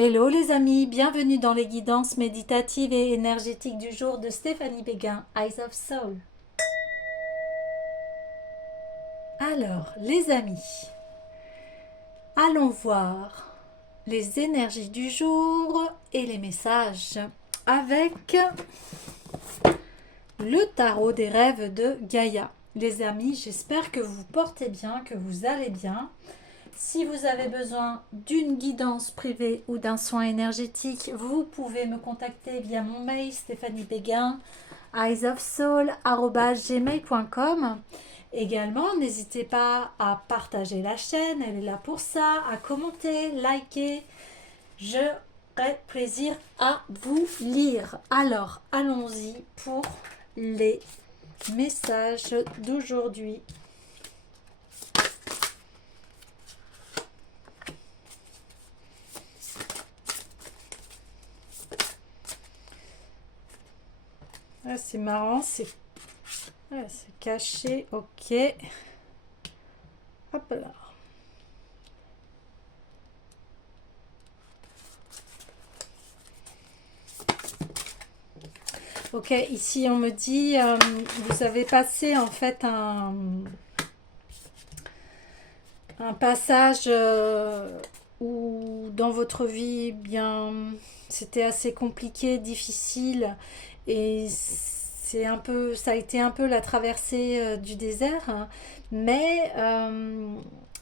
Hello les amis, bienvenue dans les guidances méditatives et énergétiques du jour de Stéphanie Béguin, Eyes of Soul. Alors les amis, allons voir les énergies du jour et les messages avec le tarot des rêves de Gaïa. Les amis, j'espère que vous vous portez bien, que vous allez bien. Si vous avez besoin d'une guidance privée ou d'un soin énergétique, vous pouvez me contacter via mon mail Stéphanie Béguin, eyesofsoul@gmail.com. Également, n'hésitez pas à partager la chaîne, elle est là pour ça, à commenter, liker. J'aurai plaisir à vous lire. Alors, allons-y pour les messages d'aujourd'hui. Ah, c'est marrant, c'est caché, ok. Hop là. Ok, ici on me dit, vous avez passé en fait un passage où dans votre vie, bien, c'était assez compliqué, difficile, et ça a été un peu la traversée du désert, hein, mais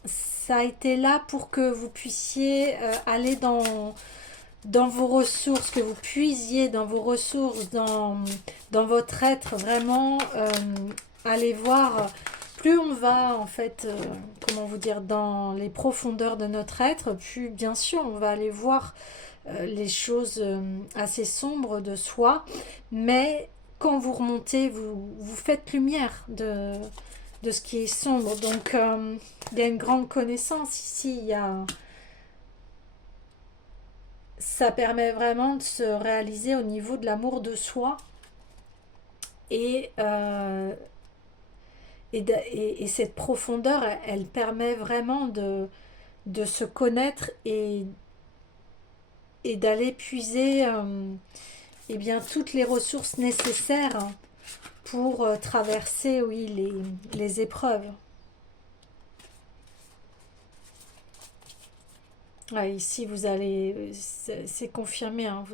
ça a été là pour que vous puissiez aller dans vos ressources, que vous puisiez dans vos ressources, dans votre être, vraiment aller voir. Plus on va en fait, comment vous dire, dans les profondeurs de notre être, plus bien sûr on va aller voir les choses assez sombres de soi, mais quand vous remontez, vous faites lumière de ce qui est sombre. Donc il y a une grande connaissance ici, ça permet vraiment de se réaliser au niveau de l'amour de soi et, et cette profondeur, elle permet vraiment de se connaître et d'aller puiser eh bien, toutes les ressources nécessaires pour traverser, oui, les épreuves. Ouais, ici, vous allez, c'est confirmé, hein,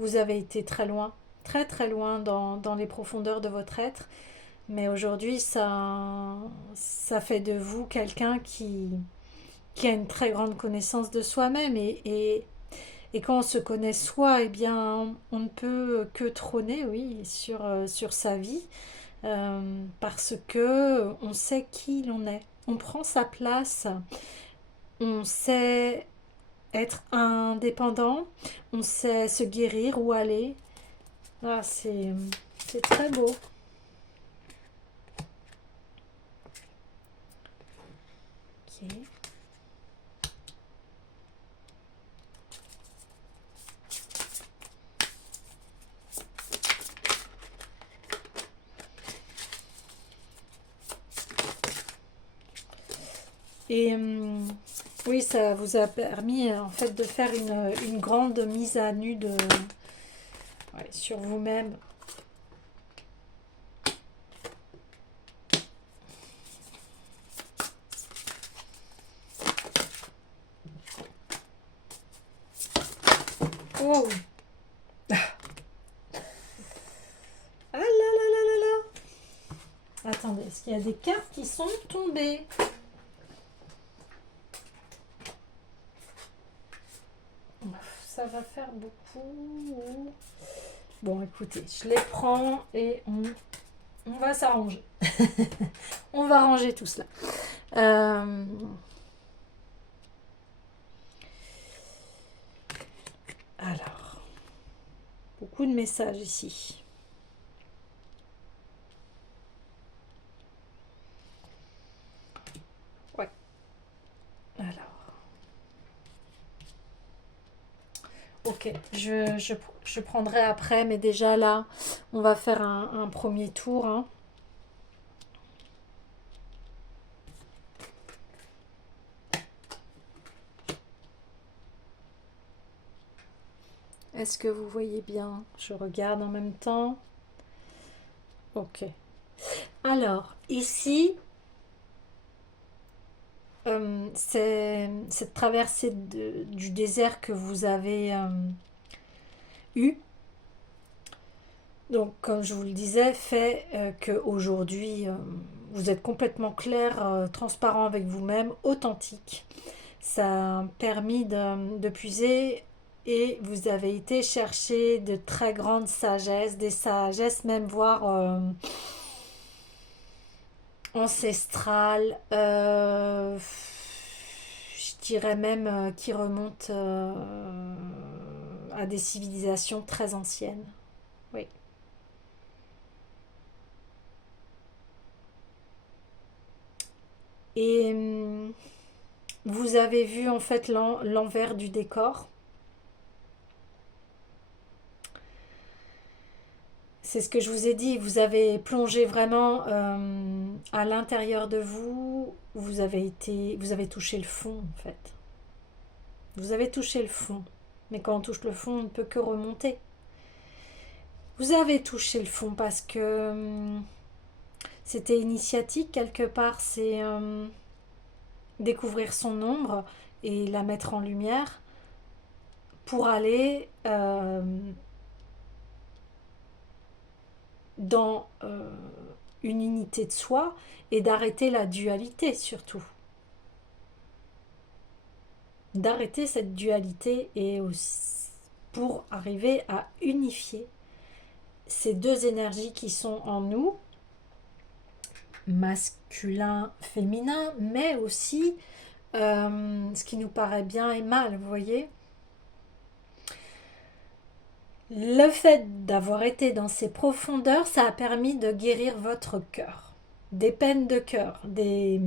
vous avez été très loin, très très loin dans les profondeurs de votre être. Mais aujourd'hui, ça fait de vous quelqu'un qui a une très grande connaissance de soi-même. Et quand on se connaît soi, eh bien, on ne peut que trôner, oui, sur sa vie, parce que on sait qui l'on est. On prend sa place, on sait être indépendant, on sait se guérir ou aller. Ah, c'est très beau. Ok. Et oui, ça vous a permis en fait de faire une grande mise à nu ouais, sur vous-même. Oh, ah là là là là là. Attendez, est-ce qu'il y a des cartes qui sont tombées? Ça va faire beaucoup. Bon, écoutez, je les prends et on va s'arranger. On va ranger tout cela. Alors, beaucoup de messages ici. Ouais. Alors, ok, je prendrai après, mais déjà là, on va faire un premier tour, hein. Est-ce que vous voyez bien? Je regarde en même temps. Ok. Alors, ici, c'est cette traversée du désert que vous avez eue. Donc, comme je vous le disais, fait qu'aujourd'hui, vous êtes complètement clair, transparent avec vous-même, authentique. Ça a permis de puiser et vous avez été chercher de très grandes sagesses, des sagesses même voire ancestrales, je dirais même qui remontent à des civilisations très anciennes. Oui. Et vous avez vu en fait l'envers du décor. C'est ce que je vous ai dit, vous avez plongé vraiment à l'intérieur de vous, vous avez touché le fond en fait. Vous avez touché le fond. Mais quand on touche le fond, on ne peut que remonter. Vous avez touché le fond parce que c'était initiatique quelque part, c'est découvrir son ombre et la mettre en lumière pour aller dans une unité de soi et d'arrêter la dualité surtout. D'arrêter cette dualité et aussi pour arriver à unifier ces deux énergies qui sont en nous, masculin, féminin, mais aussi ce qui nous paraît bien et mal, vous voyez. Le fait d'avoir été dans ces profondeurs, ça a permis de guérir votre cœur. Des peines de cœur, des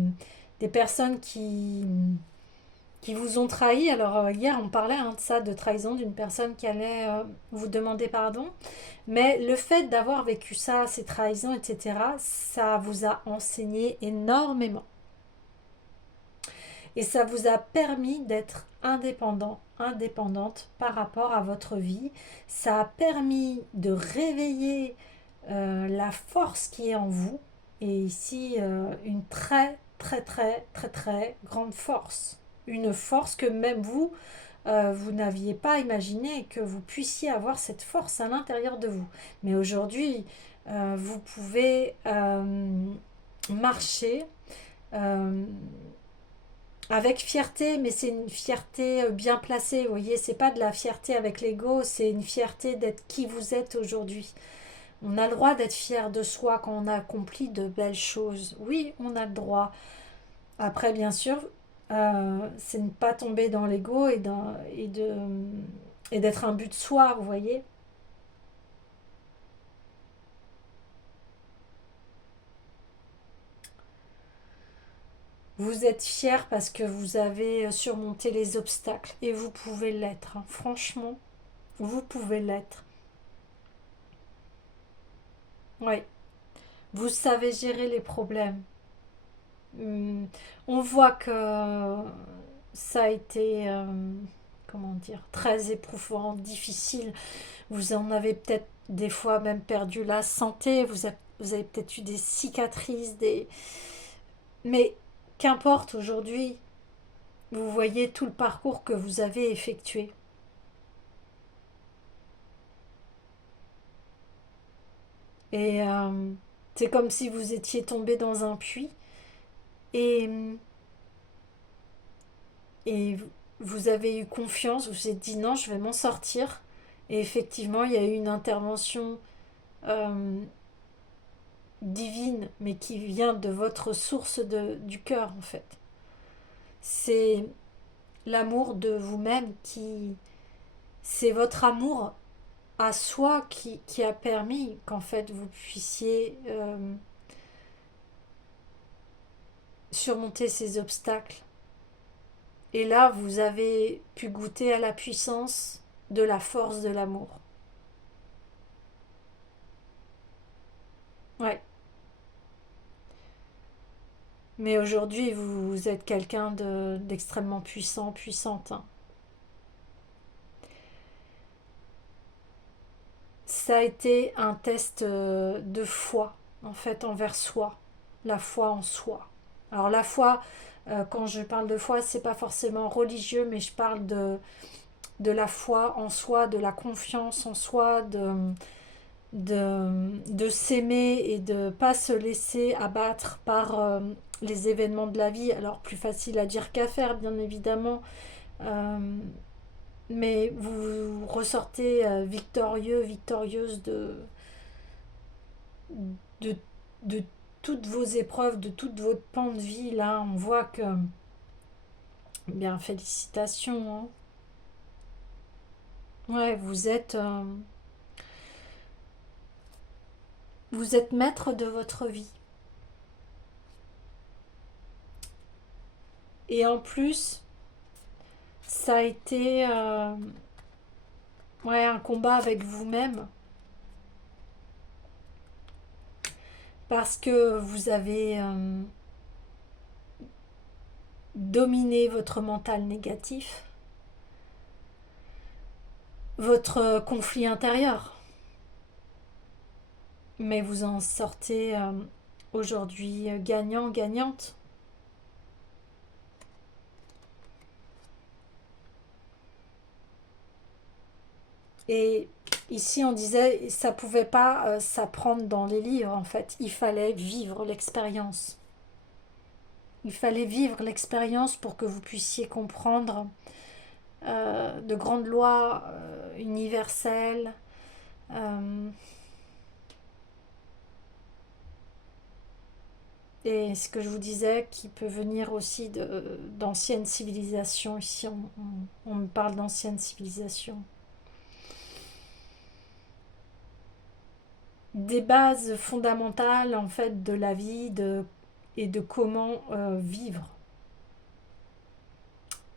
personnes qui vous ont trahi. Alors hier on parlait de ça, de trahison d'une personne qui allait vous demander pardon. Mais le fait d'avoir vécu ça, ces trahisons, etc., ça vous a enseigné énormément. Et ça vous a permis d'être indépendant, indépendante par rapport à votre vie. Ça a permis de réveiller la force qui est en vous. Et ici, une très, très, très, très, très grande force. Une force que même vous, vous n'aviez pas imaginé que vous puissiez avoir cette force à l'intérieur de vous. Mais aujourd'hui, vous pouvez marcher euh, avec fierté, mais c'est une fierté bien placée. Vous voyez, c'est pas de la fierté avec l'ego, c'est une fierté d'être qui vous êtes aujourd'hui. On a le droit d'être fier de soi quand on a accompli de belles choses. Oui, on a le droit. Après, bien sûr, c'est ne pas tomber dans l'ego et d'être un but de soi, vous voyez. Vous êtes fier parce que vous avez surmonté les obstacles et vous pouvez l'être, hein. Franchement, vous pouvez l'être. Oui, vous savez gérer les problèmes. Hum, on voit que ça a été, comment dire, très éprouvant, difficile. Vous en avez peut-être des fois même perdu la santé, vous avez peut-être eu des cicatrices, mais qu'importe aujourd'hui, vous voyez tout le parcours que vous avez effectué. Et c'est comme si vous étiez tombé dans un puits et, et vous avez eu confiance, vous vous êtes dit non, je vais m'en sortir. Et effectivement, il y a eu une intervention euh, divine, mais qui vient de votre source du cœur en fait. C'est l'amour de vous-même qui... C'est votre amour à soi qui a permis qu'en fait vous puissiez surmonter ces obstacles. Et là, vous avez pu goûter à la puissance de la force de l'amour. Ouais. Mais aujourd'hui, vous êtes quelqu'un d'extrêmement puissant, puissante, hein. ça a été un test de foi, en fait, envers soi, la foi en soi. Alors la foi, quand je parle de foi, c'est pas forcément religieux, mais je parle de la foi en soi, de la confiance en soi, de s'aimer et de pas se laisser abattre par les événements de la vie. Alors plus facile à dire qu'à faire, bien évidemment, euh, mais vous ressortez victorieux, victorieuse de, de toutes vos épreuves, de toute votre pan de vie. Là, on voit que, bien, félicitations, hein. Ouais, vous êtes maître de votre vie. Et en plus, ça a été ouais, un combat avec vous-même parce que vous avez dominé votre mental négatif, votre conflit intérieur. Mais vous en sortez aujourd'hui gagnant, gagnante. Et ici, on disait, ça pouvait pas s'apprendre dans les livres, en fait. Il fallait vivre l'expérience. Il fallait vivre l'expérience pour que vous puissiez comprendre de grandes lois universelles. euh, et ce que je vous disais, qui peut venir aussi d'anciennes civilisations. Ici, on me parle d'anciennes civilisations. Des bases fondamentales, en fait, de la vie et de comment vivre.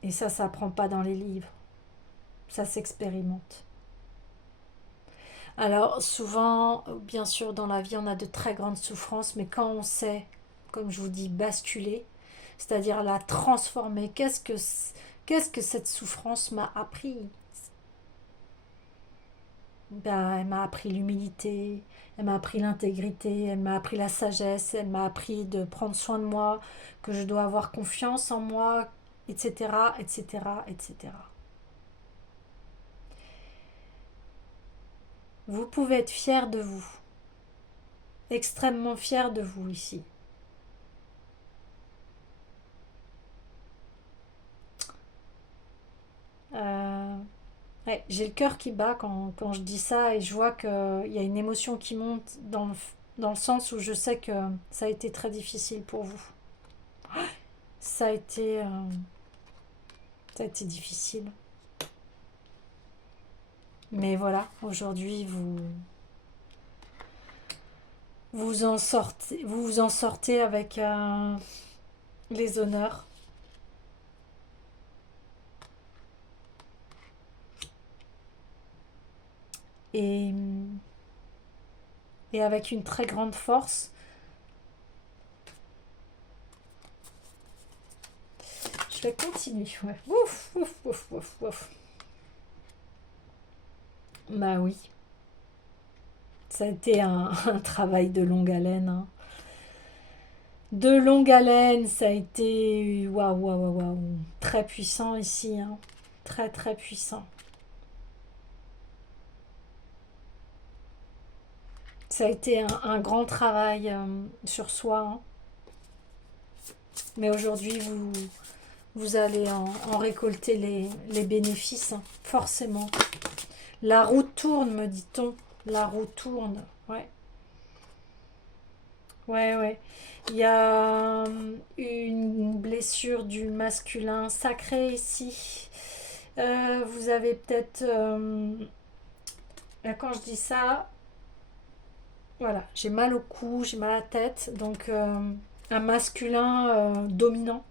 Et ça s'apprend pas dans les livres. Ça s'expérimente. Alors, souvent, bien sûr, dans la vie, on a de très grandes souffrances, mais quand on sait, comme je vous dis, basculer, c'est-à-dire la transformer, qu'est-ce que cette souffrance m'a appris? Ben, elle m'a appris l'humilité, elle m'a appris l'intégrité, elle m'a appris la sagesse, elle m'a appris de prendre soin de moi, que je dois avoir confiance en moi, etc., etc., etc. Vous pouvez être fier de vous, extrêmement fier de vous ici. Euh, ouais, j'ai le cœur qui bat quand je dis ça et je vois qu'il y a une émotion qui monte dans le sens où je sais que ça a été très difficile pour vous. Ça a été, euh, ça a été difficile. Mais voilà, aujourd'hui, vous vous en sortez avec les honneurs et, et avec une très grande force. Je vais continuer. Ouais. Ouf, ouf, ouf, ouf, ouf. Bah oui, ça a été un travail de longue haleine, hein. De longue haleine, ça a été waouh, waouh, waouh, waouh. Très puissant ici, hein. Très, très puissant. Ça a été un grand travail sur soi, hein. Mais aujourd'hui, vous allez en récolter les bénéfices, hein, forcément. La roue tourne, me dit-on. La roue tourne. Ouais, ouais, ouais. Il y a une blessure du masculin sacré ici. Vous avez peut-être... quand je dis ça, voilà, j'ai mal au cou, j'ai mal à la tête. Donc, un masculin dominant.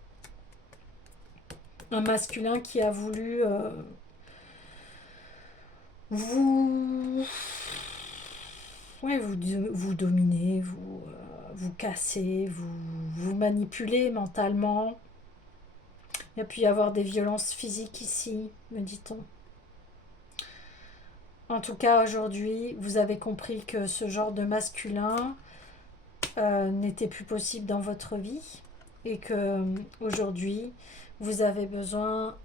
Un masculin qui a voulu vous, ouais, vous dominer, vous casser, vous manipuler mentalement. Il y a pu y avoir des violences physiques ici, me dit-on. En tout cas, aujourd'hui, vous avez compris que ce genre de masculin n'était plus possible dans votre vie et que aujourd'hui, vous avez besoin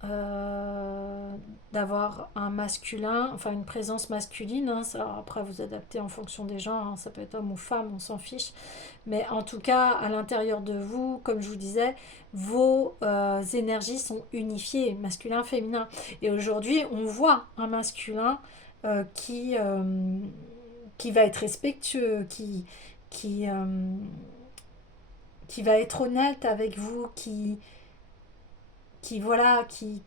d'avoir un masculin, enfin une présence masculine. Hein, ça, après, vous adaptez en fonction des gens, hein, ça peut être homme ou femme, on s'en fiche. Mais en tout cas, à l'intérieur de vous, comme je vous disais, vos énergies sont unifiées, masculin, féminin. Et aujourd'hui, on voit un masculin euh, qui, euh, qui va être respectueux, qui, euh, qui va être honnête avec vous, voilà, qui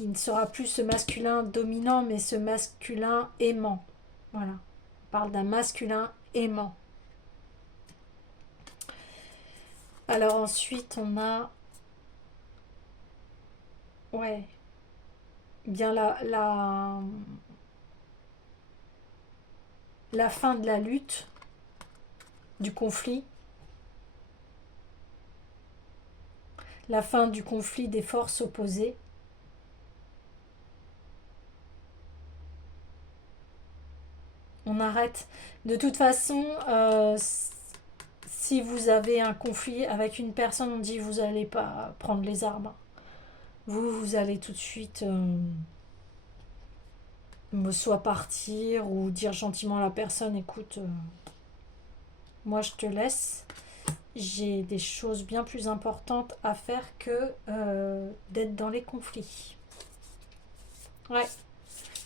ne sera plus ce masculin dominant, mais ce masculin aimant. Voilà. On parle d'un masculin aimant. Alors ensuite, on a, ouais, bien la fin de la lutte, du conflit, la fin du conflit des forces opposées. On arrête. De toute façon, si vous avez un conflit avec une personne, on dit vous n'allez pas prendre les armes. Vous allez tout de suite soit partir ou dire gentiment à la personne, écoute, moi je te laisse. J'ai des choses bien plus importantes à faire que d'être dans les conflits. Ouais.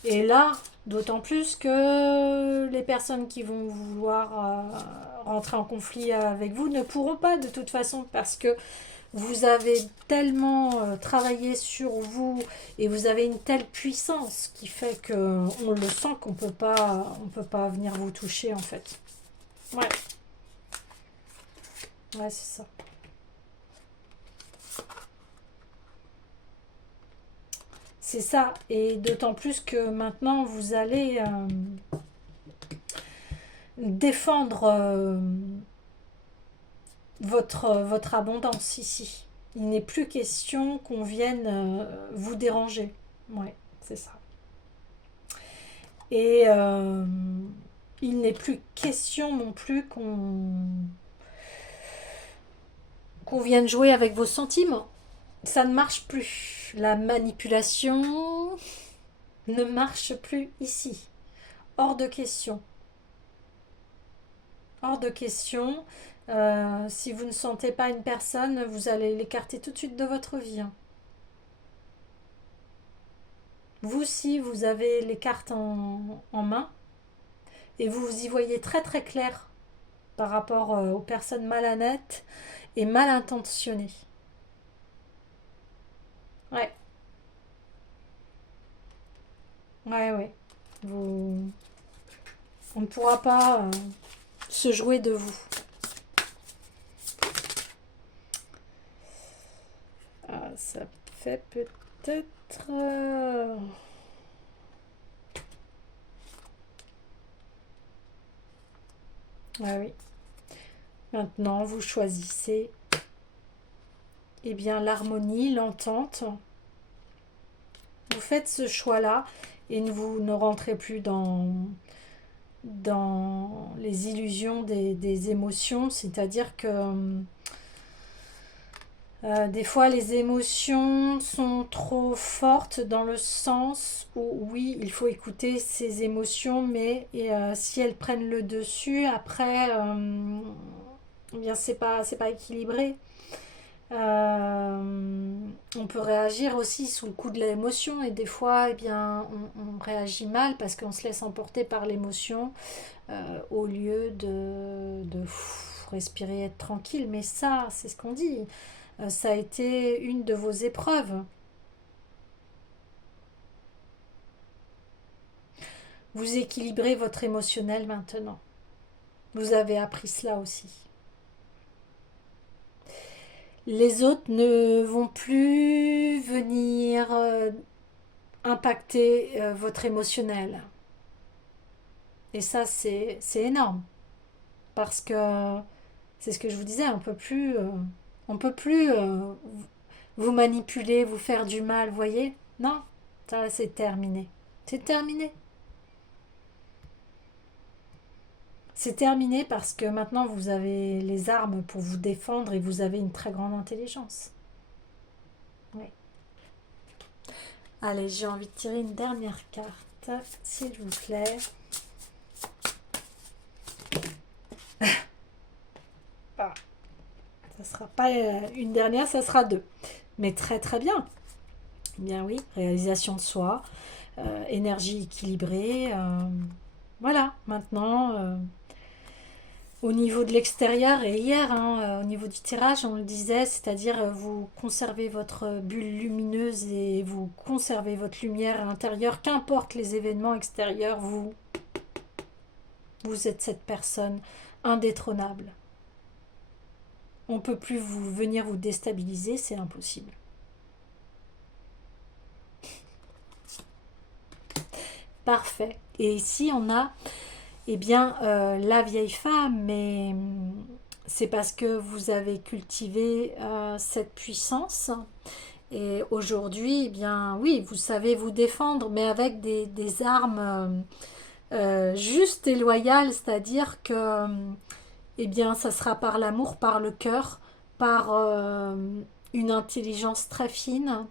Et là, d'autant plus que les personnes qui vont vouloir rentrer en conflit avec vous ne pourront pas de toute façon parce que vous avez tellement travaillé sur vous et vous avez une telle puissance qui fait que on le sent on peut pas venir vous toucher en fait. Ouais, ouais, c'est ça. C'est ça. Et d'autant plus que maintenant vous allez défendre votre abondance ici. Il n'est plus question qu'on vienne vous déranger. Ouais, c'est ça. Et il n'est plus question non plus qu'on vienne jouer avec vos sentiments. Ça ne marche plus. La manipulation ne marche plus ici. Hors de question. Hors de question. Si vous ne sentez pas une personne, vous allez l'écarter tout de suite de votre vie. Hein. Vous, si vous avez les cartes en main, et vous y voyez très très clair par rapport aux personnes malhonnêtes et mal intentionnées. Ouais, ouais, ouais. Vous... On ne pourra pas se jouer de vous. Ah, ça fait peut-être... Ah oui. Maintenant, vous choisissez eh bien l'harmonie, l'entente. Vous faites ce choix-là et vous ne rentrez plus dans les illusions des émotions, c'est-à-dire que des fois les émotions sont trop fortes dans le sens où oui, il faut écouter ces émotions, mais si elles prennent le dessus, après, eh bien c'est pas équilibré. On peut réagir aussi sous le coup de l'émotion et des fois eh bien, on réagit mal parce qu'on se laisse emporter par l'émotion au lieu de respirer, être tranquille. Mais ça, c'est ce qu'on dit. Ça a été une de vos épreuves. Vous équilibrez votre émotionnel maintenant. Vous avez appris cela aussi. Les autres ne vont plus venir impacter votre émotionnel. Et ça, c'est énorme. Parce que c'est ce que je vous disais, on peut plus vous manipuler, vous faire du mal, vous voyez. Non, ça c'est terminé. C'est terminé. C'est terminé parce que maintenant vous avez les armes pour vous défendre et vous avez une très grande intelligence. Oui. Allez, j'ai envie de tirer une dernière carte, s'il vous plaît. Ah, ça sera pas une dernière, ça sera deux. Mais très très bien. Bien oui, réalisation de soi, énergie équilibrée. Voilà, maintenant, au niveau de l'extérieur et hier, hein, au niveau du tirage, on le disait, c'est-à-dire vous conservez votre bulle lumineuse et vous conservez votre lumière intérieure, qu'importe les événements extérieurs, vous êtes cette personne indétrônable. On ne peut plus venir vous déstabiliser, c'est impossible. Parfait. Et ici, on a, eh bien, la vieille femme, mais c'est parce que vous avez cultivé cette puissance. Et aujourd'hui, eh bien, oui, vous savez vous défendre, mais avec des armes justes et loyales, c'est-à-dire que, eh bien, ça sera par l'amour, par le cœur, par une intelligence très fine,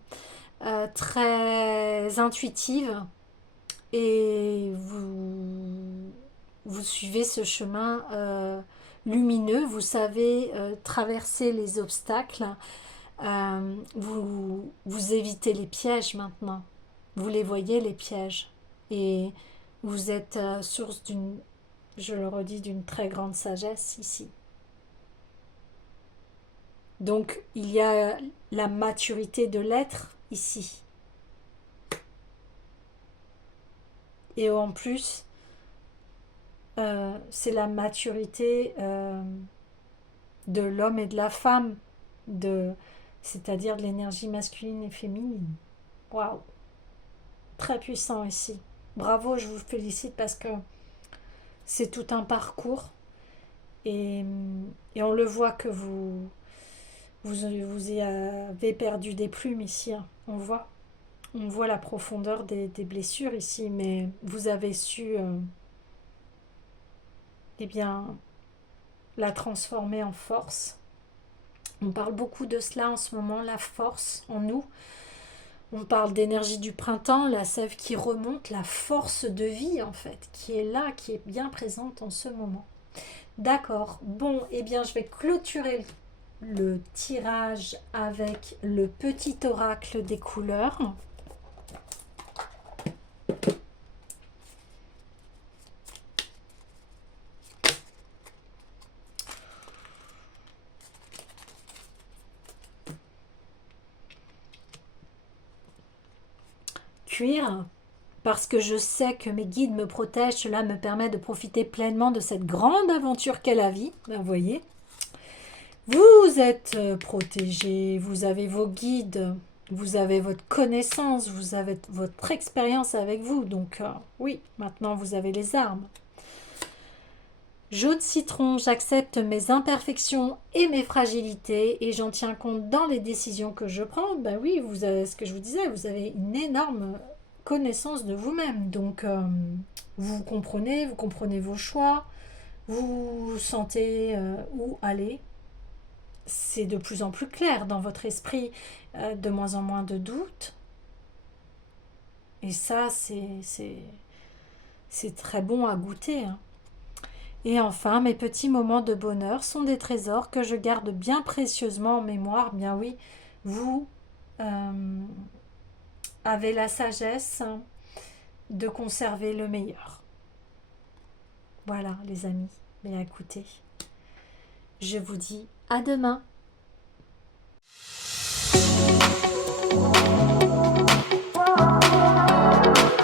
très intuitive, et vous suivez ce chemin lumineux, vous savez traverser les obstacles, vous évitez les pièges maintenant, vous les voyez les pièges, et vous êtes source d'une, je le redis, d'une très grande sagesse ici. Donc il y a la maturité de l'être ici. Et en plus, c'est la maturité de l'homme et de la femme, c'est-à-dire de l'énergie masculine et féminine. Waouh, très puissant ici. Bravo, je vous félicite parce que c'est tout un parcours et, et on le voit que vous avez perdu des plumes ici, hein. On voit la profondeur des blessures ici, mais vous avez su eh bien, la transformer en force. On parle beaucoup de cela en ce moment, la force en nous. On parle d'énergie du printemps, la sève qui remonte, la force de vie en fait, qui est là, qui est bien présente en ce moment. D'accord, bon, eh bien je vais clôturer le tirage avec le petit oracle des couleurs. Cuir, parce que je sais que mes guides me protègent, cela me permet de profiter pleinement de cette grande aventure qu'est la vie. Vous voyez, vous êtes protégé, vous avez vos guides, vous avez votre connaissance, vous avez votre expérience avec vous. Donc oui, maintenant vous avez les armes. Jaune citron, j'accepte mes imperfections et mes fragilités et j'en tiens compte dans les décisions que je prends. Ben oui, vous avez ce que je vous disais, vous avez une énorme connaissance de vous-même. Donc vous comprenez vos choix, vous sentez où aller. C'est de plus en plus clair dans votre esprit, de moins en moins de doutes. Et ça, c'est très bon à goûter, hein. Et enfin, mes petits moments de bonheur sont des trésors que je garde bien précieusement en mémoire. Bien oui, vous avez la sagesse de conserver le meilleur. Voilà, les amis. Mais écoutez, je vous dis à demain.